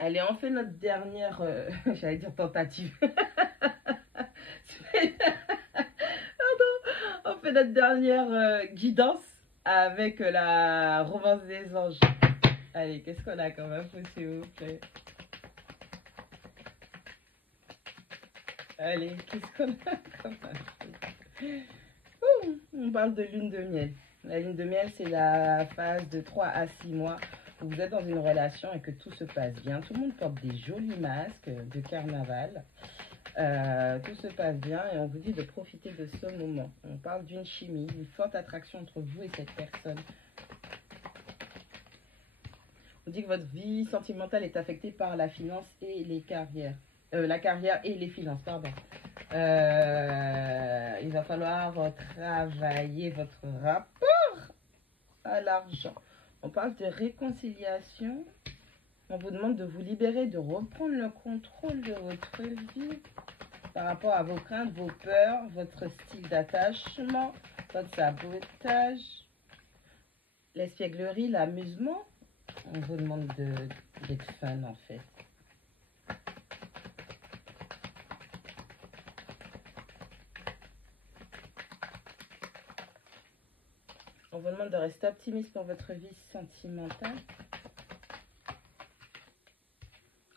Allez, on fait notre dernière, j'allais dire tentative. On fait notre dernière guidance avec la romance des anges. Allez, qu'est-ce qu'on a comme info, s'il vous plaît? Allez, qu'est-ce qu'on a comme info? On parle de lune de miel. La lune de miel, c'est la phase de 3 à 6 mois où vous êtes dans une relation et que tout se passe bien. Tout le monde porte des jolis masques de carnaval. Tout se passe bien et on vous dit de profiter de ce moment. On parle d'une chimie, d'une forte attraction entre vous et cette personne. On dit que votre vie sentimentale est affectée par la finance et les carrières. La carrière et les finances, pardon. Il va falloir travailler votre rapport à l'argent. On parle de réconciliation. On vous demande de vous libérer, de reprendre le contrôle de votre vie par rapport à vos craintes, vos peurs, votre style d'attachement, votre sabotage, l'espièglerie, l'amusement. On vous demande d'être fun en fait. On vous demande de rester optimiste pour votre vie sentimentale.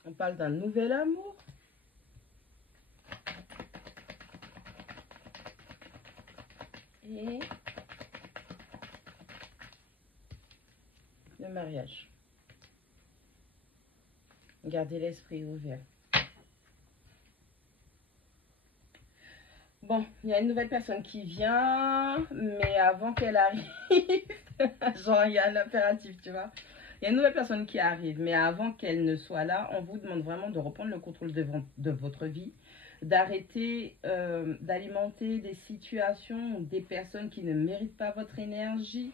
On parle d'un nouvel amour. Et le mariage. Gardez l'esprit ouvert. Bon, il y a une nouvelle personne qui vient, mais avant qu'elle arrive, genre il y a un impératif, tu vois. Il y a une nouvelle personne qui arrive, mais avant qu'elle ne soit là, on vous demande vraiment de reprendre le contrôle de votre vie, d'arrêter d'alimenter des situations, des personnes qui ne méritent pas votre énergie.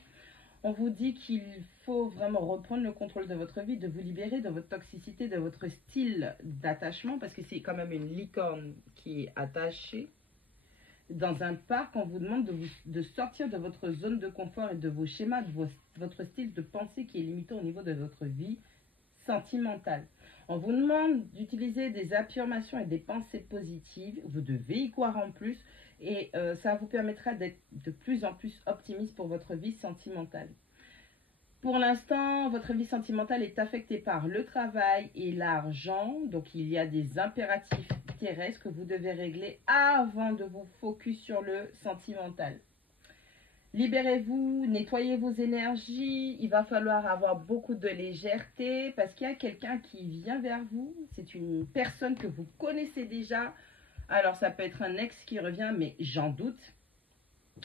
On vous dit qu'il faut vraiment reprendre le contrôle de votre vie, de vous libérer de votre toxicité, de votre style d'attachement, parce que c'est quand même une licorne qui est attachée. Dans un parc, on vous demande de sortir de votre zone de confort et de vos schémas, de votre style de pensée qui est limité au niveau de votre vie sentimentale. On vous demande d'utiliser des affirmations et des pensées positives. Vous devez y croire en plus et ça vous permettra d'être de plus en plus optimiste pour votre vie sentimentale. Pour l'instant, votre vie sentimentale est affectée par le travail et l'argent. Donc, il y a des impératifs terrestres que vous devez régler avant de vous focus sur le sentimental. Libérez-vous, nettoyez vos énergies. Il va falloir avoir beaucoup de légèreté parce qu'il y a quelqu'un qui vient vers vous. C'est une personne que vous connaissez déjà. Alors, ça peut être un ex qui revient, mais j'en doute.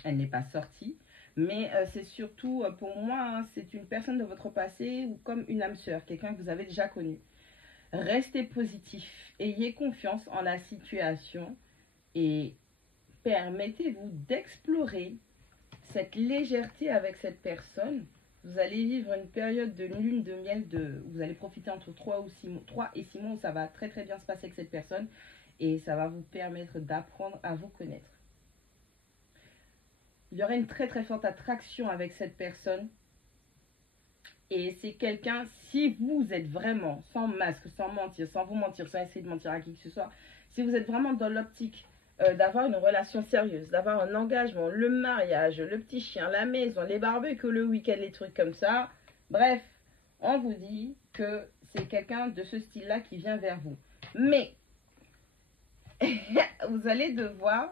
Elle n'est pas sortie. Mais c'est surtout, pour moi, hein, c'est une personne de votre passé ou comme une âme sœur, quelqu'un que vous avez déjà connu. Restez positif, ayez confiance en la situation et permettez-vous d'explorer cette légèreté avec cette personne. Vous allez vivre une période de lune de miel, vous allez profiter entre 3 et 6 mois où ça va très très bien se passer avec cette personne et ça va vous permettre d'apprendre à vous connaître. Il y aurait une très très forte attraction avec cette personne. Et c'est quelqu'un, si vous êtes vraiment sans masque, sans mentir, sans vous mentir, sans essayer de mentir à qui que ce soit, si vous êtes vraiment dans l'optique d'avoir une relation sérieuse, d'avoir un engagement, le mariage, le petit chien, la maison, les barbecues, le week-end, les trucs comme ça, bref, on vous dit que c'est quelqu'un de ce style-là qui vient vers vous. Mais, vous allez devoir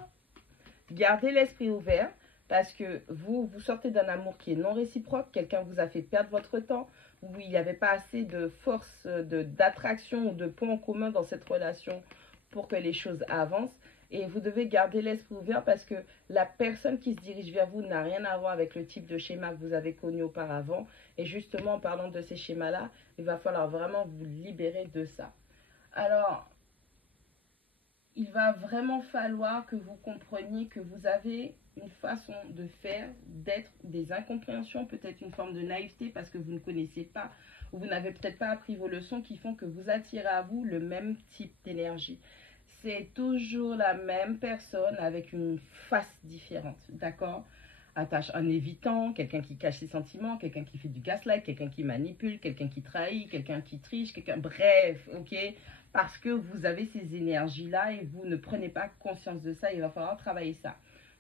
garder l'esprit ouvert. Parce que vous sortez d'un amour qui est non réciproque, quelqu'un vous a fait perdre votre temps, où il n'y avait pas assez de force, d'attraction ou de points en commun dans cette relation pour que les choses avancent. Et vous devez garder l'esprit ouvert parce que la personne qui se dirige vers vous n'a rien à voir avec le type de schéma que vous avez connu auparavant. Et justement, en parlant de ces schémas-là, il va falloir vraiment vous libérer de ça. Alors, il va vraiment falloir que vous compreniez que vous avez une façon de faire, d'être, des incompréhensions, peut-être une forme de naïveté parce que vous ne connaissez pas ou vous n'avez peut-être pas appris vos leçons qui font que vous attirez à vous le même type d'énergie. C'est toujours la même personne avec une face différente, d'accord? attache un évitant, quelqu'un qui cache ses sentiments, quelqu'un qui fait du gaslight, quelqu'un qui manipule, quelqu'un qui trahit, quelqu'un qui triche, quelqu'un... Bref, ok? Parce que vous avez ces énergies-là et vous ne prenez pas conscience de ça, il va falloir travailler ça.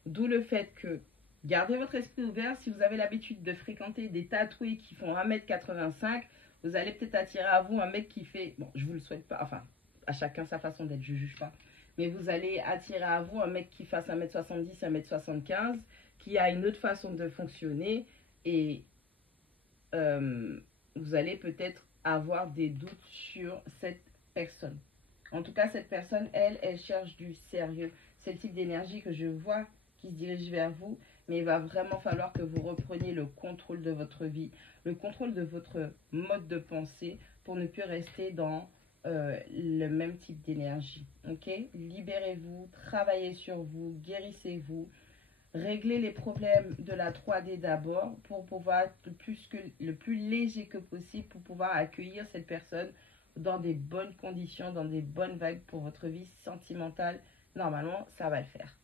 D'où le fait que gardez votre esprit ouvert. Si vous avez l'habitude de fréquenter des tatoués qui font 1m85, vous allez peut-être attirer à vous un mec qui fait... Bon, je vous le souhaite pas, enfin, à chacun sa façon d'être, je juge pas. Mais vous allez attirer à vous un mec qui fasse 1m70, 1m75, qui a une autre façon de fonctionner et vous allez peut-être avoir des doutes sur cette personne. En tout cas, cette personne, elle cherche du sérieux. C'est le type d'énergie que je vois qui se dirige vers vous, mais il va vraiment falloir que vous repreniez le contrôle de votre vie, le contrôle de votre mode de pensée pour ne plus rester dans le même type d'énergie. Ok? Libérez-vous, travaillez sur vous, guérissez-vous. Régler les problèmes de la 3D d'abord pour pouvoir être le plus léger que possible pour pouvoir accueillir cette personne dans des bonnes conditions, dans des bonnes vibes pour votre vie sentimentale. Normalement, ça va le faire.